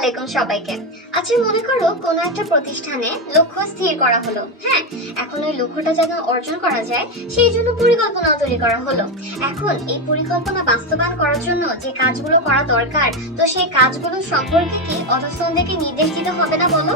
আলাইকুম সবাইকে। আচ্ছা মনে করো কোনো একটা প্রতিষ্ঠানে লক্ষ্য স্থির করা হলো। হ্যাঁ, এখন ওই লক্ষ্যটা যেন অর্জন করা যায় সেই জন্য পরিকল্পনা তৈরি করা হলো। এখন এই পরিকল্পনা বাস্তবায়ন করার জন্য যে কাজগুলো করা দরকার, তো সেই কাজগুলো সম্পর্কে কি অধস্তনদেরকে নির্দেশ দিতে হবে না বলো?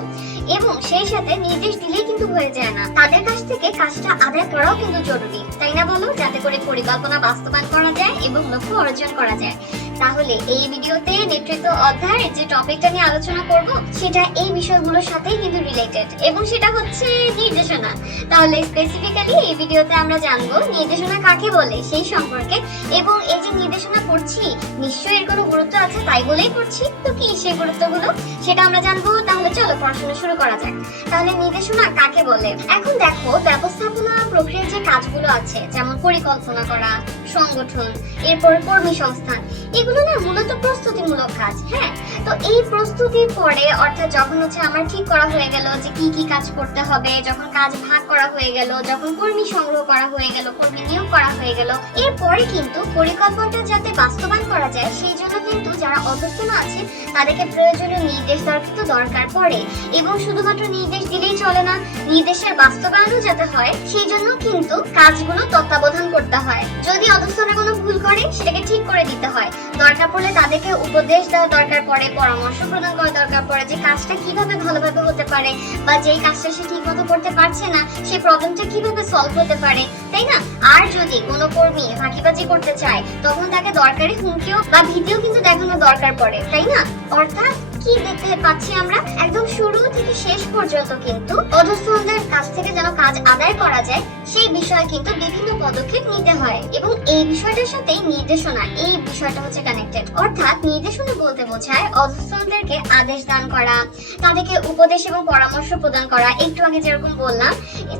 এবং সেই সাথে নির্দেশ দিলেই কিন্তু হয়ে যায় না, তাদের কাছ থেকে কাজটা আদায় করাও কিন্তু জরুরি, তাই না বলো? যাতে করে পরিকল্পনা বাস্তবায়ন করা যায় এবং লক্ষ্য অর্জন করা যায়। তাহলে এই ভিডিওতে নেতৃত্ব অধ্যায়ের যে টপিকটা নিয়ে আলোচনা করব সেটা এই বিষয়গুলোর সাথেই কিন্তু রিলেটেড, এবং সেটা হচ্ছে নির্দেশনা। তাহলে স্পেসিফিক্যালি এই ভিডিওতে আমরা জানবো নির্দেশনা কাকে বলে সেই সম্পর্কে, এবং এই যে নির্দেশনা পড়ছি নিশ্চয়ই এর কোনো গুরুত্ব আছে তাই বলেই পড়ছি, তো কি সেই গুরুত্বগুলো সেটা আমরা জানবো। তাহলে চলো পড়াশোনা শুরু করা যাক। তাহলে নির্দেশনা কাকে বলে? এখন দেখো, ব্যবস্থাপনা প্রক্রিয়ার যে কাজগুলো আছে, যেমন পরিকল্পনা করা, সংগঠন, এরপর কর্মী সংস্থান, এগুলো না মূলত প্রস্তুতিমূলক কাজ। হ্যাঁ, তো এই প্রস্তুতির পরে অর্থাৎ যখন হচ্ছে আমার ঠিক করা হয়ে গেল যে কি কি কাজ করতে হবে, যখন কাজ ভাগ করা হয়ে গেল, যখন কর্মী সংগ্রহ করা হয়ে গেল, কর্মী নিয়োগ করা হয়ে গেল, এরপরে কিন্তু পরিকল্পনাটা যাতে বাস্তবায়ন করা যায় সেই জন্য কিন্তু যারা অধস্তন আছে তাদেরকে প্রয়োজনীয় নির্দেশ দরকার পড়ে। এবং শুধুমাত্র নির্দেশ দিলেই চলে না, নির্দেশের বাস্তবায়নও যাতে হয় সেই জন্য কিন্তু কাজগুলো তত্ত্বাবধান করতে হয়। যদি অধস্তনরা কোনো ভুল করে সেটাকে ঠিক করে দিতে হয়, দরকার পড়লে তাদেরকে উপদেশ দেওয়া দরকার পড়ে, পরামর্শ প্রদান করা দরকার পড়ে যে কাজটা কিভাবে ভালোভাবে হতে পারে, বা যেই কাজটা সে ঠিক মতো করতে পারছে না সেই প্রবলেমটা কিভাবে সলভ হতে পারে, তাই না? আর যদি কোনো কর্মী ফাঁকিবাজি করতে চায় তখন তাকে দরকারি হুমকিও বা ভীতিও কিন্তু দেখানো দরকার পড়ে, তাই না? অর্থাৎ কি দেখতে পাচ্ছি আমরা, একদম শুরু থেকে শেষ পর্যন্ত কিন্তু অধস্তনদের কাছ থেকে যেন কাজ আদায় করা যায় সেই বিষয়ে কিন্তু বিভিন্ন পদক্ষেপ নিতে হয়। এবং এই বিষয়টার সাথেই নির্দেশনা, এই বিষয়টা হচ্ছে কানেক্টেড। অর্থাৎ নির্দেশনা বলতে বোঝায় অধস্তনদেরকে আদেশ দান করা, তাদেরকে উপদেশ এবং পরামর্শ প্রদান করা, একটু আগে যেরকম বললাম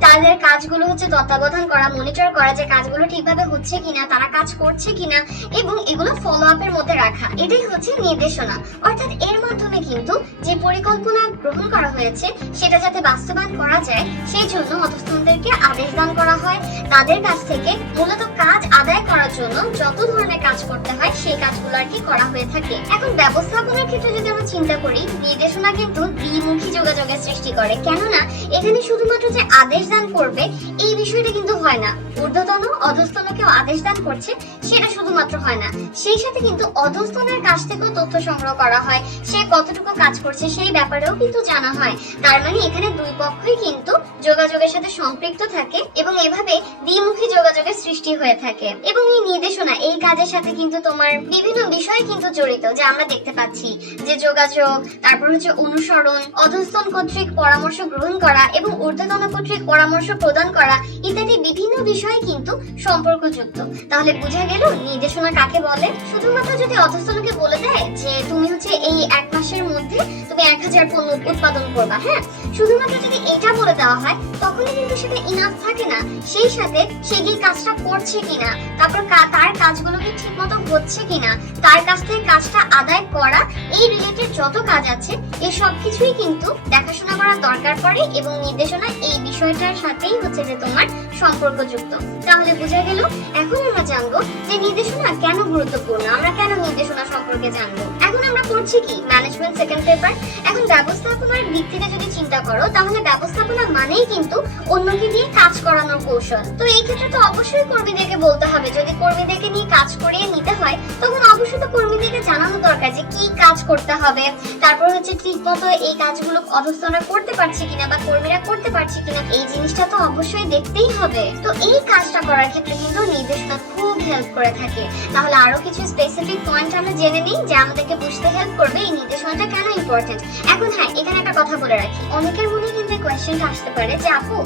তাদের কাজগুলো হচ্ছে তত্ত্বাবধান করা, মনিটর করা যে কাজগুলো ঠিকভাবে হচ্ছে কিনা, তারা কাজ করছে কিনা, এবং এগুলো ফলো আপের মধ্যে রাখা, এটাই হচ্ছে নির্দেশনা। অর্থাৎ এর মাধ্যমে কিন্তু যে পরিকল্পনা গ্রহণ করা হয়েছে সেটা যাতে বাস্তবায়ন করা যায় সেই জন্য অধস্তনদেরকে আদেশ দান করা হয়। তাদের কাছ থেকে মূলত কাজ আদায় করার জন্য যত ধরনের কাজ করতে হয় সেই কাজগুলো আর কি করা হয়ে থাকে। এখন ব্যবস্থাপনার ক্ষেত্রে যদি আমরা চিন্তা করি, নির্দেশনা কিন্তু দ্বিমুখী যোগাযোগের সৃষ্টি করে। কেননা এখানে শুধুমাত্র যে আদেশ দান করবে এই বিষয়টা কিন্তু হয় না, ঊর্ধ্বতন অধস্তনকেও আদেশ দান করছে সেটা শুধুমাত্র হয় না, সেই সাথে কিন্তু অধস্তনের কাছ থেকেও তথ্য সংগ্রহ করা হয়, সে কতটুকু কাজ করছে সেই ব্যাপারেও কিন্তু জানা হয়। তার মানে এখানে দুই পক্ষই কিন্তু যোগাযোগের সাথে সম্পৃক্ত থাকে এবং এভাবে দ্বিমুখী যোগাযোগের সৃষ্টি হয়ে থাকে। এবং এই নির্দেশনা এই কাজের সাথে কিন্তু তোমার বিভিন্ন বিষয় কিন্তু জড়িত, যে আমরা দেখতে পাচ্ছি যে যোগাযোগ, তারপর হচ্ছে অনুসরণ, অধস্তন কর্তৃক পরামর্শ গ্রহণ করা এবং ঊর্ধ্বতন কর্তৃক পরামর্শ প্রদান করা ইত্যাদি বিভিন্ন বিষয় কিন্তু সম্পর্কযুক্ত। তাহলে বোঝা গেল নির্দেশনা কাকে বলে। শুধুমাত্র যদি অধস্তনকে বলে দেয় যে তুমি হচ্ছে এই এক মাসের মধ্যে তুমি 1000 পণ্য উৎপাদন করবা, হ্যাঁ, শুধুমাত্র যদি এটা বলে দেওয়া হয় তখনই কিন্তু সেটা ইনাফ থাকে না, সেই সাথে সে কি কাজটা করছে কিনা, তারপর তার কাজগুলো কি ঠিক মতো হচ্ছে কিনা, তার কাছ থেকে কাজটা আদায় করা, এই রিলেটেড যত কাজ আছে এই সব কিছুই কিন্তু দেখাশোনা করা দরকার পড়ে। এবং নির্দেশনা এই বিষয়টার সাথেই হচ্ছে যে তোমার সম্পর্কযুক্ত। তাহলে বোঝা গেল। এখন আমরা জানবো যে নির্দেশনা কেন গুরুত্বপূর্ণ, আমরা কেন নির্দেশনা সম্পর্কে জানবো। এখন আমরা পড়ছি কি ম্যানেজমেন্ট সেকেন্ড পেপার। এখন ব্যবস্থাপনার দিক থেকে যদি চিন্তা করো তাহলে ব্যবস্থাপনা মানেই কিন্তু অন্যকে দিয়ে কাজ করানোর কৌশল। তো এই ক্ষেত্রে তো অবশ্যই কর্মীদেরকে বলতে হবে, যদি কর্মীদেরকে নিয়ে কাজ করিয়ে নিতে হয় তখন অবশ্যই তো কর্মীদেরকে জানানো দরকার যে কি কাজ করতে হবে, তারপর হচ্ছে ঠিক মতো এই কাজগুলো অধস্তনরা করতে পারছে কিনা বা কর্মীরা করতে পারছে কিনা, এই জিনিসটা তো অবশ্যই দেখতেই হবে। তো এই কাজটা করার ক্ষেত্রে কিন্তু নির্দেশনা খুব হেল্প করে থাকে। তাহলে আরো কিছু স্পেসিফিক পয়েন্ট আমরা জেনে নিই যে আমাদেরকে বুঝতে হেল্প করবে এই নির্দেশনাটা কেন ইম্পর্টেন্ট। এখন হ্যাঁ, এখানে একটা কথা বলে রাখি, অনেকের মনে কিন্তু কোয়েশ্চেনটা আসতে পারে যে আপু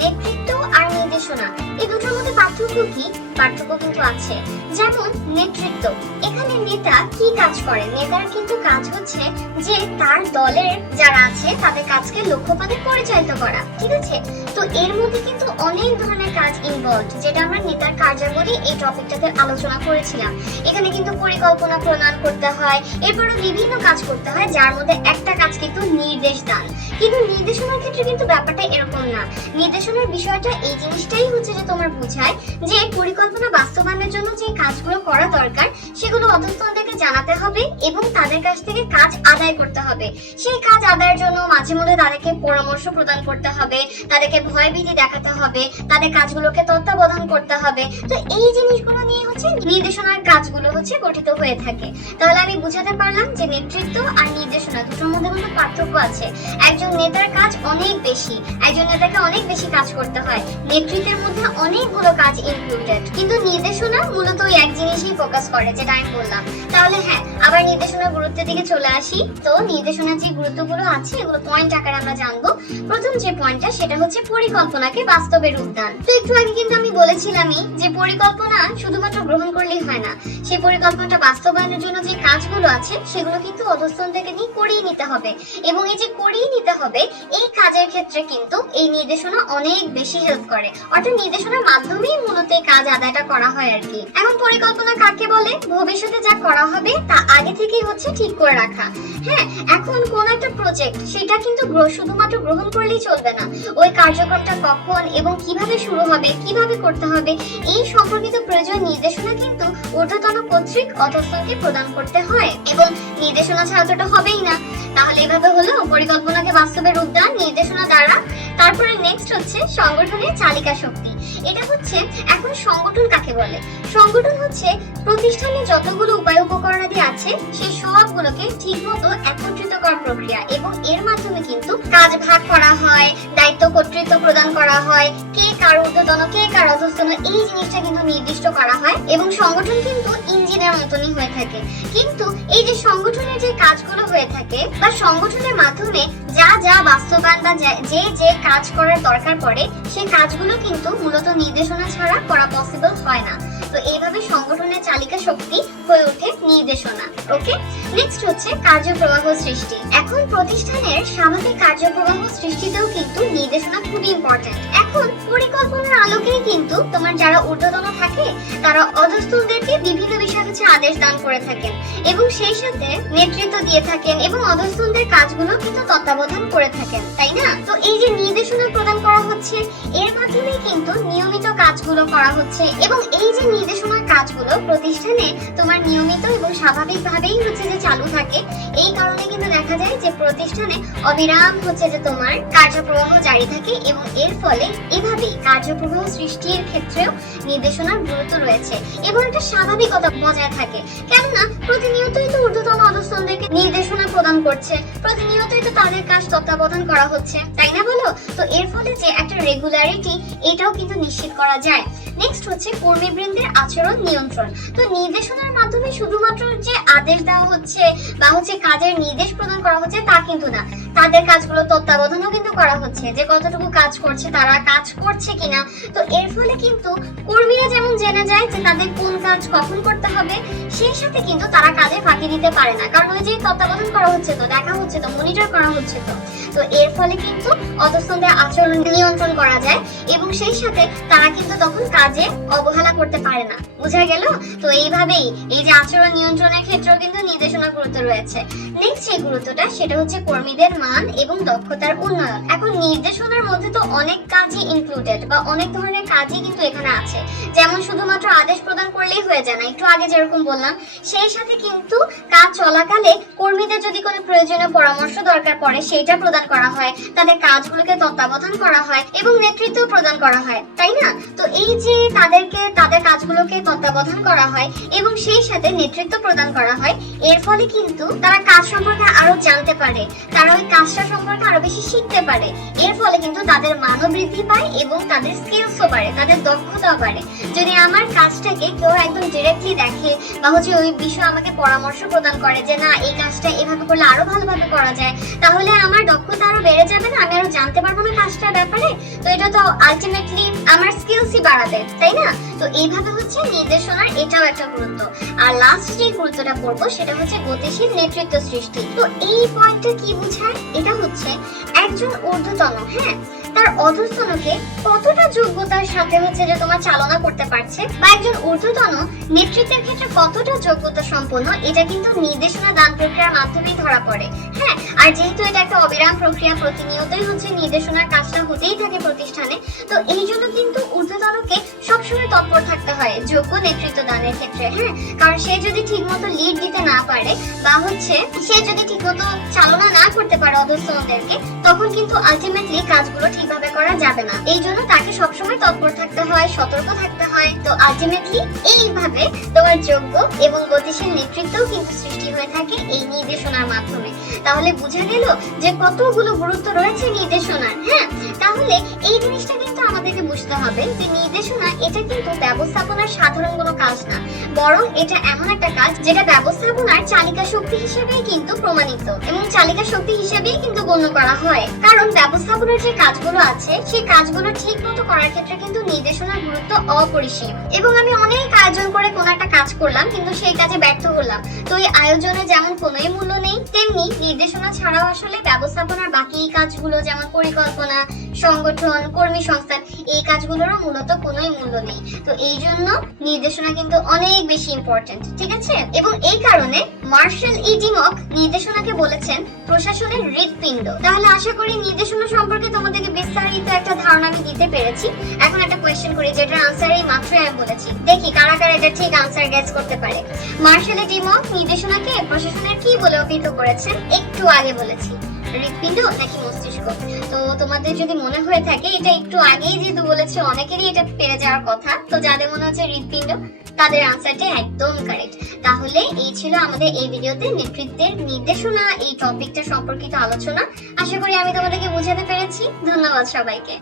নেতৃত্ব আর নির্দেশনা এই দুটোর মধ্যে পার্থক্য কি? পার্থক্য কিন্তু আছে। যেমন নেতৃত্ব, এখানে নেতা কি কাজ করে? নেতার কিন্তু কাজ হচ্ছে যে তার দলের যারা আছে তাদের কাজকে লক্ষ্যপথে পরিচালিত করা, ঠিক আছে? তো এর মধ্যে কিন্তু অনেক ধরনের কাজ ইনভলভড, যেটা আমরা নেতার কার্যাবলী এই টপিকটাতে আলোচনা করেছিলাম। এখানে কিন্তু পরিকল্পনা প্রণয়ন করতে হয়, এরপরও বিভিন্ন কাজ করতে হয়, যার মধ্যে একটা কাজ কাজ কিন্তু নির্দেশ দান। কিন্তু নির্দেশনার ক্ষেত্রে কিন্তু ব্যাপারটা এরকম না। নির্দেশনার বিষয়টা এই জিনিসটাই হচ্ছে যে তোমার বোঝায় যে পরিকল্পনা বাস্তবায়নের জন্য যে কাজগুলো করা দরকার সেগুলো অধস্তনদেরকে জানাতে হবে এবং তাদের কাছ থেকে কাজ আদায় করতে হবে। সেই কাজ আদায়ের জন্য মাঝে মধ্যে তাদেরকে পরামর্শ প্রদান করতে হবে, তাদেরকে ভয়ভীতি দেখাতে হবে, তাদের কাজগুলোকে তত্ত্বাবধান করতে হবে। তো এই জিনিসগুলো নিয়ে হচ্ছে নির্দেশনার কাজগুলো হচ্ছে গঠিত হয়ে থাকে। তাহলে আমি বুঝাতে পারলাম যে নেতৃত্ব আর নির্দেশনা দুটোর মধ্যে কিন্তু পার্থক্য আছে। একজন নেতার কাজ অনেক বেশি, একজন নেতাকে অনেক বেশি কাজ করতে হয়, নেতৃত্বের মধ্যে অনেকগুলো কাজ ইনক্লুডেড। কিন্তু নির্দেশনা মূলত ওই এক জিনিসই ফোকাস করে যেটা আমি বললাম। তাহলে হ্যাঁ, আবার নির্দেশনার গুরুত্বের দিকে চলে আসি। তো নির্দেশনার যে গুরুত্বগুলো আছে এগুলো পয়েন্ট আকারে আমরা জানবো। প্রথম যে পয়েন্টটা সেটা হচ্ছে পরিকল্পনাকে বাস্তবে রূপ দান। তো একটু আগে কিন্তু আমি বলেছিলামই যে পরিকল্পনা শুধুমাত্র গ্রহণ করলেই হয় না, সেই পরিকল্পনাটা বাস্তবায়নের জন্য যে কাজগুলো আছে সেগুলো কিন্তু অধস্তন থেকে নিয়ে করিয়ে নিতে হবে। এবং এই যে করিয়ে নিতে হবে এই কাজের ক্ষেত্রে কিন্তু এই নির্দেশনা অনেক বেশি হেল্প করে। অর্থাৎ নির্দেশনার মাধ্যমেই মূলত এই কাজ আদায়টা করা হয় আর কি। এখন পরিকল্পনা কাকে বলে? ভবিষ্যতে যা করা হবে তা আগে থেকেই হচ্ছে ঠিক করে রাখা। হ্যাঁ, এখন কোন একটা প্রজেক্ট সেটা কিন্তু শুধুমাত্র গ্রহণ করলেই চলবে না। ওই কার্যক্রমটা কখন এবং কিভাবে শুরু হবে, কিভাবে করতে হবে এই সম্পর্কিত প্রয়োজনীয় নির্দেশনা কিন্তু ঊর্ধ্বতন কর্তৃক অধস্তনকে প্রদান করতে হয়। এবং নির্দেশনা ছাড়া তো এটা হবেই না। তাহলে এভাবে হলো পরিকল্পনাকে বাস্তবে রূপ দান নির্দেশনা দ্বারা। তারপরে নেক্সট হচ্ছে সংগঠনের চালিকা শক্তি। এটা হচ্ছে এখন সংগঠন কাকে বলে? সংগঠন হচ্ছে প্রতিষ্ঠানে যতগুলো উপায় উপকরণাদি আছে সেই সবগুলোকে ঠিকমতো একত্রিত করার প্রক্রিয়া এবং এর মাধ্যমে কিন্তু কাজ ভাগ করা হয়, দায়িত্ব কর্তৃত্ব প্রদান করা হয়, কে কার ঊর্ধ্বতন কে কার অধস্তন এই জিনিসটা কিন্তু নির্দিষ্ট করা হয়। এবং সংগঠন কিন্তু ইঞ্জিনের মতনই হয়ে থাকে। কিন্তু এই যে সংগঠনের যে কাজগুলো হয়ে থাকে বা সংগঠনের মাধ্যমে যা যা বাস্তবায়ন বা যে যে কাজ করার দরকার পড়ে সেই কাজগুলো কিন্তু মূলত নির্দেশনা ছাড়া করা পসিবল হয় না। তো এইভাবে সংগঠনের চালিকা শক্তি হয়ে ওঠে নির্দেশনা। ওকে, নেক্সট হচ্ছে কার্যপ্রবাহ সৃষ্টি। এখন প্রতিষ্ঠানের স্বাভাবিক কার্যপ্রবাহ সৃষ্টিতেও কিন্তু নির্দেশনা খুব ইম্পর্টেন্ট। এখন পরিকল্পনার আলোকেই কিন্তু তোমার যারা ঊর্ধ্বতন থাকে তারা অধস্তনদেরকে বিভিন্ন বিষয়ে হচ্ছে আদেশ দান করে থাকেন এবং সেই সাথে নেতৃত্ব দিয়ে থাকেন এবং অধস্তনদের কাজগুলো কিন্তু তত্ত্বাবধান করে থাকেন, তাই না? তো এই যে নির্দেশনা প্রদান করা হচ্ছে এর মাধ্যমে কিন্তু নিয়মিত কাজগুলো করা হচ্ছে এবং এই যে নির্দেশনার কাজগুলো প্রতিষ্ঠানে তোমার নিয়মিত এবং স্বাভাবিকভাবেই হচ্ছে যে চালু থাকে। এই কারণে কিন্তু দেখা যায় যে প্রতিষ্ঠানে অবিরাম হচ্ছে যে তোমার কার্যপ্রবাহ জারি থাকে এবং এর ফলে এভাবেই কার্যপ্রবাহ সৃষ্টির ক্ষেত্রেও নির্দেশনার গুরুত্ব রয়েছে এবং একটা স্বাভাবিকতা বজায় থাকে। কেননা প্রতিনিয়তই তো ঊর্ধ্বতন অধস্তনদেরকে নির্দেশনা প্রদান করছে, প্রতিনিয়তই তো তাদের কাজ তত্ত্বাবধান করা হচ্ছে, তাই না বলো? তো এর ফলে যে একটা রেগুলারিটি এটাও কিন্তু নিশ্চিত করা যায়। নেক্সট হচ্ছে কর্মীবৃন্দের আচরণ নিয়ন্ত্রণ। তো নির্দেশনার মাধ্যমে শুধুমাত্র যে আদেশ দেওয়া হচ্ছে বা হচ্ছে কাজের নির্দেশ প্রদান করা হচ্ছে তা কিন্তু না, তাদের কাজগুলো তত্ত্বাবধানও কিন্তু করা হচ্ছে যে কতটুকু কাজ করছে, তারা কাজ করছে কিনা। তো এর ফলে কিন্তু কর্মীরা যেমন জেনে যায় যে তাদের কোন কাজ কখন করতে হবে, সেই সাথে কিন্তু তারা কাজে ফাঁকি দিতে পারে না, কারণ ওই যে তত্ত্বাবধান করা হচ্ছে, তো দেখা হচ্ছে, তো মনিটর করা হচ্ছে। তো এর ফলে কিন্তু অধস্তনদের আচরণ নিয়ন্ত্রণ করা যায় এবং সেই সাথে তারা কিন্তু তখন কাজে অবহেলা করতে পারে না। বুঝা গেল? তো এইভাবেই এই যে আচরণ নিয়ন্ত্রণের ক্ষেত্রেও কিন্তু নির্দেশনার গুরুত্ব রয়েছে। নেক্সট যে গুরুত্বটা সেটা হচ্ছে কর্মীদের মান এবং দক্ষতার উন্নয়ন। এখন নির্দেশনার মধ্যে তো অনেক কাজই ইনক্লুডেড বা অনেক ধরনের কাজই কিন্তু এখানে আছে। যেমন শুধুমাত্র আদেশ প্রদান করলেই হয়ে যায় না, একটু আগে যেরকম বললাম, সেই সাথে কিন্তু কাজ চলাকালে কর্মীদের যদি কোনো প্রয়োজনীয় পরামর্শ দরকার পড়ে সেটা প্রদান করা হয়, তাদের কাজগুলোকে তত্ত্বাবধান করা হয় এবং নেতৃত্ব প্রদান করা হয়, তাই না? তো এই যে তাদেরকে তাদের কাজগুলোকে তত্ত্বাবধান করা হয় এবং সেই সাথে নেতৃত্ব প্রদান করা হয়, এর ফলে কিন্তু তারা কাজ সম্পর্কে আরো জানতে পারে, তারা ওই কাজটা সম্পর্কে আরো বেশি শিখতে পারে। এর ফলে কিন্তু তাদের মানও বৃদ্ধি পায় এবং তাদের স্কিলসও বাড়ে, তাদের দক্ষতাও বাড়ে। যদি আমার কাজটাকে কেউ একদম ডিরেক্টলি দেখে বা হচ্ছে ওই বিষয়ে আমাকে পরামর্শ প্রদান করে যে না এই কাজটা এভাবে করলে আরো ভালোভাবে করা যায়, তাহলে আমার দক্ষতা আরো বেড়ে যাবে না, আমি আরো জানতে পারবো না কাজটার ব্যাপারে। তো এটা তো আলটিমেটলি আমার স্কিলসই বাড়াবে, তাই না? তো এইভাবে হচ্ছে নির্দেশনার এটাও একটা গুরুত্ব। আর লাস্ট যে গুরুত্বটা পড়বো সেটা হচ্ছে গতিশীল নেতৃত্ব সৃষ্টি। তো এই পয়েন্টটা কি বোঝায়? এটা হচ্ছে একজন ঊর্ধ্বতন তার অধস্তনকে কতটা যোগ্যতার সাথে হচ্ছে যে তোমার চালনা করতে পারছে বা একজন ঊর্ধ্বতন নেতৃত্বের ক্ষেত্রে কতটা যোগ্যতা সম্পন্ন, এটা কিন্তু নির্দেশনা দান প্রক্রিয়ার মাধ্যমেই ধরা পড়ে। আর আর যেহেতু এটা একটা অবিরাম প্রক্রিয়া, প্রতিনিয়তই হচ্ছে নির্দেশনার কাজটা হতেই থাকে প্রতিষ্ঠানে, তো এই জন্য কিন্তু ঊর্ধ্বতনকে সবসময় তৎপর থাকতে হয় যোগ্য নেতৃত্ব দানের ক্ষেত্রে। হ্যাঁ, কারণ সে যদি ঠিকমতো লিড দিতে না পারে বা হচ্ছে সে যদি ঠিকমতো চালনা না করতে পারে অধস্তনদেরকে, তখন কিন্তু আলটিমেটলি কাজগুলো ঠিকভাবে করা যাবে না। এই জন্য তাকে সবসময় তৎপর থাকতে হয়, সতর্ক থাকতে হয়। তো আলটিমেটলি এইভাবে তোমার যোগ্য এবং গতিশীল নেতৃত্বও কিন্তু সৃষ্টি হয়ে থাকে এই নির্দেশনার মাধ্যমে। তাহলে বোঝা গেল যে কতগুলো গুরুত্ব রয়েছে নির্দেশনার। হ্যাঁ, তাহলে এই জিনিসটা কিন্তু আমাদেরকে বুঝতে হবে যে নির্দেশনা এটা কিন্তু ব্যবস্থাপনার সাধারণ কোনো কাজ না, বরং এটা এমন একটা কাজ যেটা ব্যবস্থাপনার চালিকা শক্তি হিসেবেই কিন্তু প্রমাণিত এবং চালিকা শক্তি হিসেবেই কিন্তু গণ্য করা হয়। কারণ ব্যবস্থাপনার যে কাজগুলো আছে সেই কাজগুলো ঠিক মতো করার ক্ষেত্রে কিন্তু নির্দেশনার গুরুত্ব অপরিসীম। এবং আমি অনেক আয়োজন করে কোনো একটা কাজ করলাম কিন্তু সেই কাজে ব্যর্থ হলাম, তো এই আয়োজনে যেমন কোনোই মূল্য নেই, তেমনি নির্দেশনা ছাড়াও আসলে ব্যবস্থাপনার বাকি কাজগুলো যেমন পরিকল্পনা, সংগঠন, কর্মী সংস্থান, এই কাজগুলোরও মূলত কোনোই মূল্য নেই। তো এই জন্য নির্দেশনা কিন্তু অনেক বেশি ইম্পর্টেন্ট, ঠিক আছে? এবং এই কারণে মার্শাল ই ডিমক নির্দেশনাকে বলেছেন প্রশাসনের হৃৎপিণ্ড। তাহলে আশা করি নির্দেশনা সম্পর্কে তোমাদেরকে বিস্তারিত একটা ধারণা আমি দিতে পেরেছি। এখন একটা কোয়েশ্চেন করি যেটার আনসার এই মাত্রই আমি বলেছি, দেখি কারা কারা এটা ঠিক আনসার গেস করতে পারে। মার্শাল ই ডিমক নির্দেশনাকে প্রশাসনের কি বলে অভিহিত করেছেন? একটু আগে বলেছি, হৃৎপিণ্ড নাকি মস্তিষ্ক। তো তোমাদের যদি মনে হয়ে থাকে এটা একটু আগেই যেহেতু বলেছে, অনেকেরই এটা পেরে যাওয়ার কথা, তো যাদের মনে হচ্ছে হৃৎপিণ্ড তাদের আনসারটা একদম কারেক্ট। তাহলে এই ছিল আমাদের এই ভিডিওতে নেতৃত্বের নির্দেশনা এই টপিকটা সম্পর্কিত আলোচনা। আশা করি আমি তোমাদেরকে বোঝাতে পেরেছি। ধন্যবাদ সবাইকে।